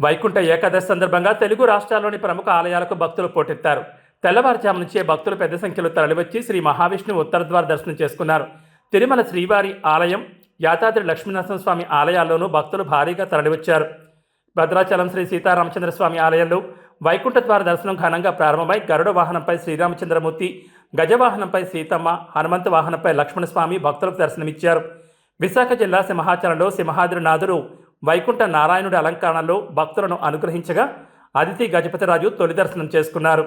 వైకుంఠ ఏకాదశి సందర్భంగా తెలుగు రాష్ట్రాల్లోని ప్రముఖ ఆలయాలకు భక్తులు పోటెత్తారు. తెల్లవారుజాము నుంచే భక్తులు పెద్ద సంఖ్యలో తరలివచ్చి శ్రీ మహావిష్ణువు ఉత్తరద్వార దర్శనం చేసుకున్నారు. తిరుమల శ్రీవారి ఆలయం యాదాద్రి లక్ష్మీనరసింహస్వామి ఆలయాల్లోనూ భక్తులు భారీగా తరలివచ్చారు. భద్రాచలం శ్రీ సీతారామచంద్ర స్వామి ఆలయంలో వైకుంఠ ద్వార దర్శనం ఘనంగా ప్రారంభమై గరుడ వాహనంపై శ్రీరామచంద్రమూర్తి గజవాహనంపై సీతమ్మ హనుమంత వాహనంపై లక్ష్మణస్వామి భక్తులకు దర్శనమిచ్చారు. విశాఖ జిల్లా సింహాచలంలో సింహాద్రినాథుడు వైకుంఠ నారాయణుడి అలంకరణలో భక్తులను అనుగ్రహించగా అదితి గజపతిరాజు తొలి దర్శనం చేసుకున్నారు.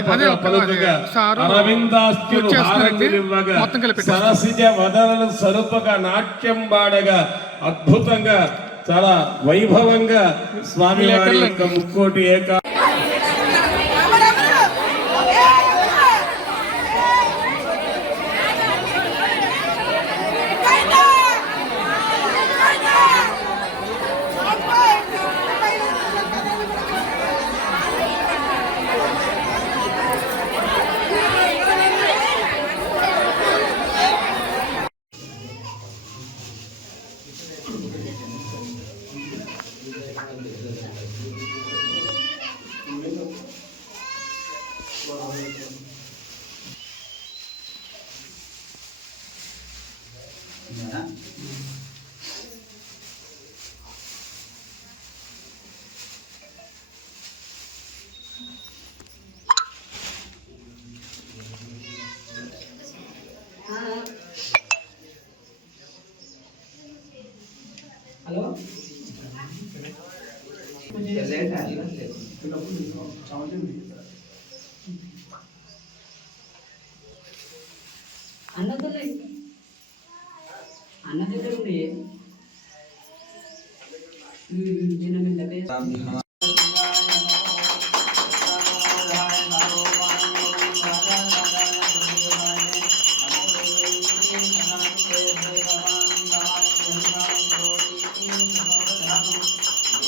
బ్రహ్మను పలుకగా అదే, సారు వచ్చేస్తున్నారండి. హారతిలివ్వగా మొత్తం కలిపి పెట్టేస్తాం. సరసిజ వదనలు సరుపగా నాట్యం పాడగా అద్భుతంగా చాలా వైభవంగా స్వామి యొక్క ముక్కోటి ఏకా Yeah. లేటా? లేదు. అన్నదొల్ల అన్న దగ్గర ఉంది చిన్న మీద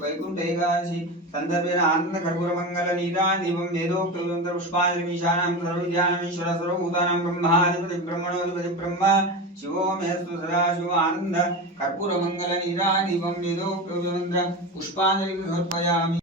వైకుంఠ ఏకాదశి సందర్భేన ఆనంద కర్పూర మంగళ నీరా దీపం వేదోక్త పుష్పాంజలిమీశానాం సర్వవిద్యానామీశ్వర సర్వభూతానాం బ్రహ్మాధిపతి బ్రహ్మణోధిపతి బ్రహ్మ శివో మేస్తు సదాశివ ఆనంద కర్పూర మంగళ నీరా దీపం వేదోక్త పుష్పాంజలి సమర్పయామి